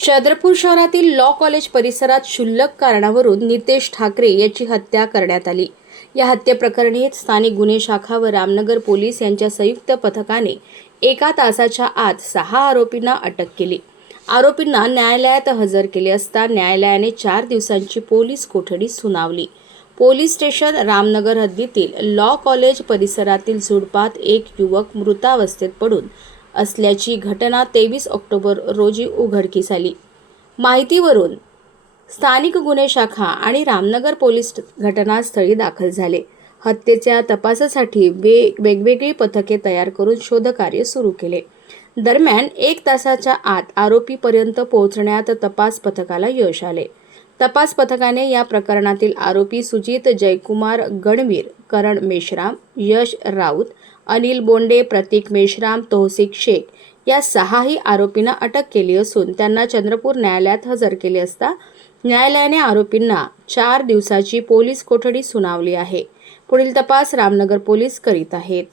चंद्रपूर शहरातील law college परिसरात क्षुल्लक कारणावरून नितेश ठाकरे याची हत्या करण्यात आली. या हत्येप्रकरणी स्थानिक गुन्हे शाखा व रामनगर पोलीस यांच्या संयुक्त पथकाने एका तासाच्या आत सहा आरोपींना अटक केली. आरोपींना न्यायालयात हजर केले असता न्यायालयाने चार दिवसांची पोलीस कोठडी सुनावली. पोलीस स्टेशन रामनगर हद्दीतील लॉ कॉलेज परिसरातील झुडपात एक युवक मृतावस्थेत पडून असल्याची घटना तेवीस ऑक्टोबर रोजी उघडकीस आली. माहितीवरून स्थानिक गुन्हे शाखा आणि रामनगर पोलीस घटनास्थळी दाखल झाले. हत्येच्या तपासासाठी वे वेगवेगळी पथके तयार करून शोधकार्य सुरू केले. दरम्यान एक तासाच्या आत आरोपीपर्यंत पोहोचण्यात तपास पथकाला यश आले. तपास पथकाने या प्रकरणातील आरोपी सुजित जयकुमार गणवीर करण मेश्राम यश राऊत अनिल बोंडे प्रतीक मेश्राम तोहसिक शेख या सहाही आरोपींना अटक केली असून त्यांना चंद्रपूर न्यायालयात हजर केले असता न्यायालयाने आरोपींना चार दिवसाची पोलीस कोठडी सुनावली आहे. पुढील तपास रामनगर पोलीस करीत आहेत.